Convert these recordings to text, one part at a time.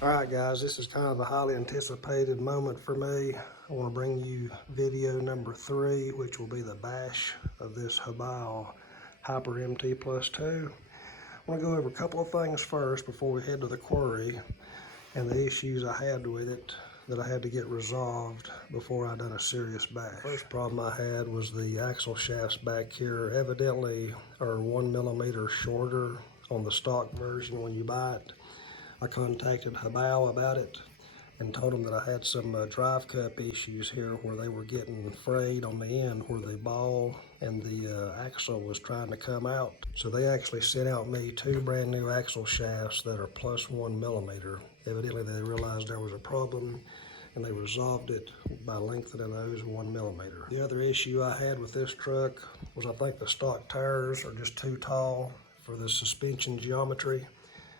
Alright guys, this is kind of a highly anticipated moment for me. I want to bring you video number 3, which will be the bash of this Hobao Hyper MT Plus 2. I want to go over a couple of things first before we head to the quarry and the issues I had with it that I had to get resolved before I done a serious bash. First problem I had was the axle shafts back here evidently are 1 millimeter shorter on the stock version when you buy it. I contacted Hobao about it and told them that I had some drive cup issues here where they were getting frayed on the end where the ball and the axle was trying to come out. So they actually sent out me 2 brand new axle shafts that are plus 1 millimeter. Evidently they realized there was a problem and they resolved it by lengthening those 1 millimeter. The other issue I had with this truck was I think the stock tires are just too tall for the suspension geometry.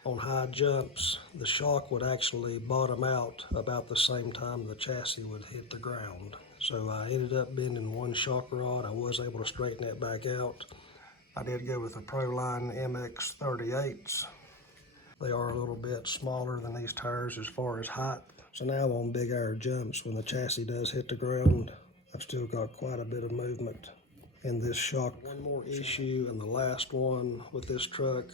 On high jumps, the shock would actually bottom out about the same time the chassis would hit the ground. So I ended up bending one shock rod. I was able to straighten that back out. I did go with the Proline MX38s. They are a little bit smaller than these tires as far as height. So now on big air jumps, when the chassis does hit the ground, I've still got quite a bit of movement in this shock. One more issue, and the last one with this truck,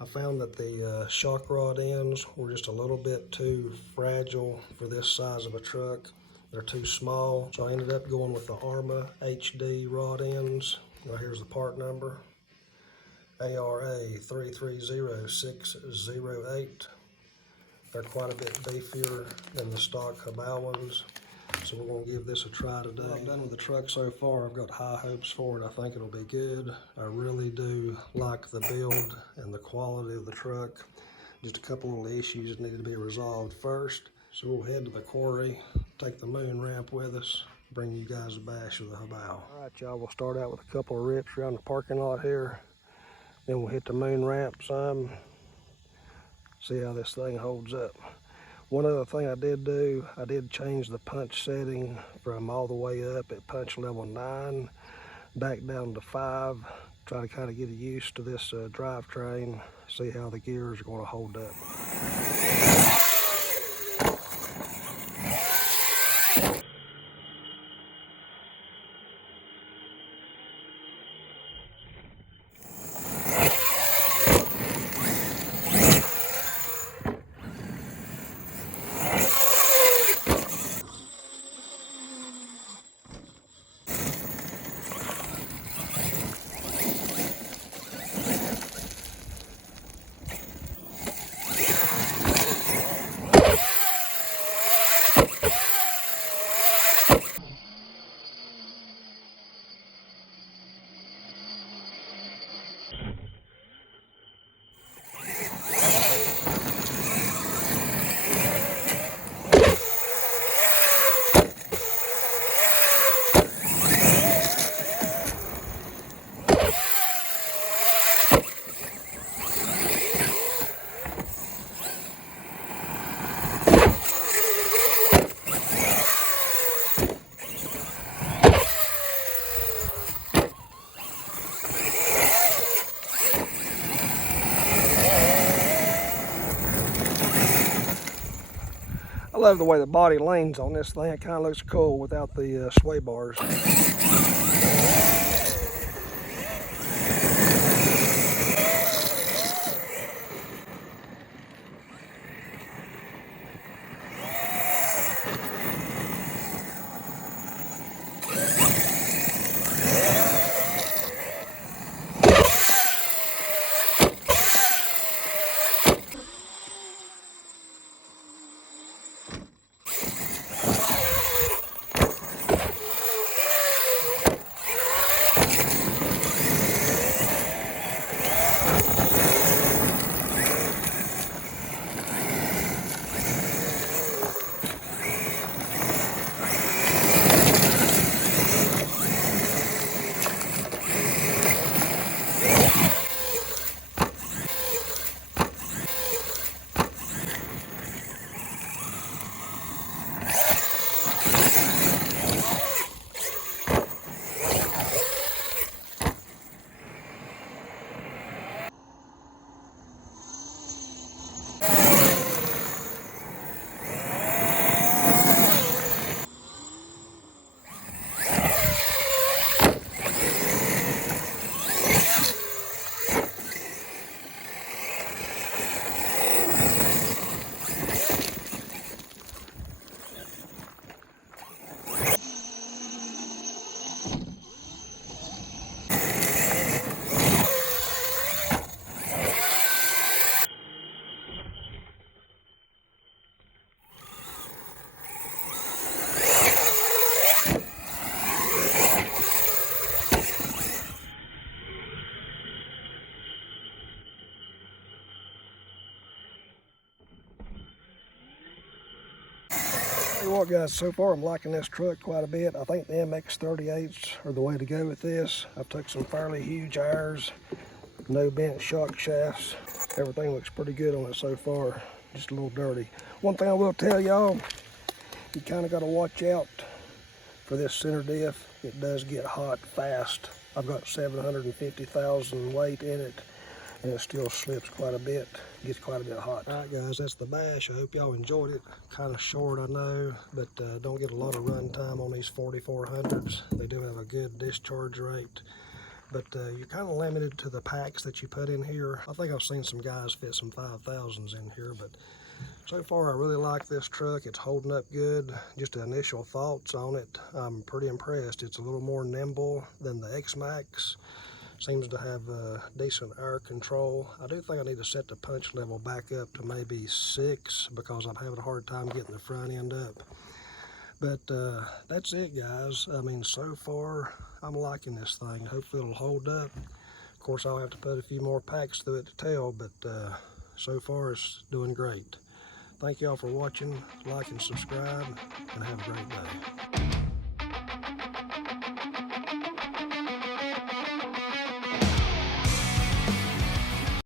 I found that the shock rod ends were just a little bit too fragile for this size of a truck. They're too small, so I ended up going with the Arma HD rod ends. Now here's the part number, ARA 330608. They're quite a bit beefier than the stock Hobao ones. So we're going to give this a try today. What I've done with the truck so far, I've got high hopes for it. I think it'll be good. I really do like the build and the quality of the truck. Just a couple little issues that needed to be resolved first. So we'll head to the quarry, take the moon ramp with us, bring you guys a bash of the Hobao. All right, y'all, we'll start out with a couple of rips around the parking lot here. Then we'll hit the moon ramp some, see how this thing holds up. One other thing I did do, I did change the punch setting from all the way up at punch level 9 back down to 5. Try to kind of get used to this drivetrain, see how the gears are going to hold up. I love the way the body leans on this thing. It kind of looks cool without the sway bars. you what, guys, so far I'm liking this truck quite a bit. I think the MX-38s are the way to go with this. I've took some fairly huge irons, no bent shock shafts. Everything looks pretty good on it so far, just a little dirty. One thing I will tell y'all, you kind of got to watch out for this center diff. It does get hot fast. I've got 750,000 weight in it, and it still slips quite a bit. Gets quite a bit hot. All right, guys, that's the bash. I hope y'all enjoyed it. Kind of short, I know, but don't get a lot of run time on these 4400s. They do have a good discharge rate, but you're kind of limited to the packs that you put in here. I think I've seen some guys fit some 5000s in here, but so far I really like this truck. It's holding up good. Just initial thoughts on it, I'm pretty impressed. It's a little more nimble than the X-Max. Seems to have decent air control. I do think I need to set the punch level back up to maybe 6 because I'm having a hard time getting the front end up. But that's it, guys. I mean, so far I'm liking this thing. Hopefully it'll hold up. Of course, I'll have to put a few more packs through it to tell, but so far it's doing great. Thank y'all for watching. Like and subscribe, and have a great day.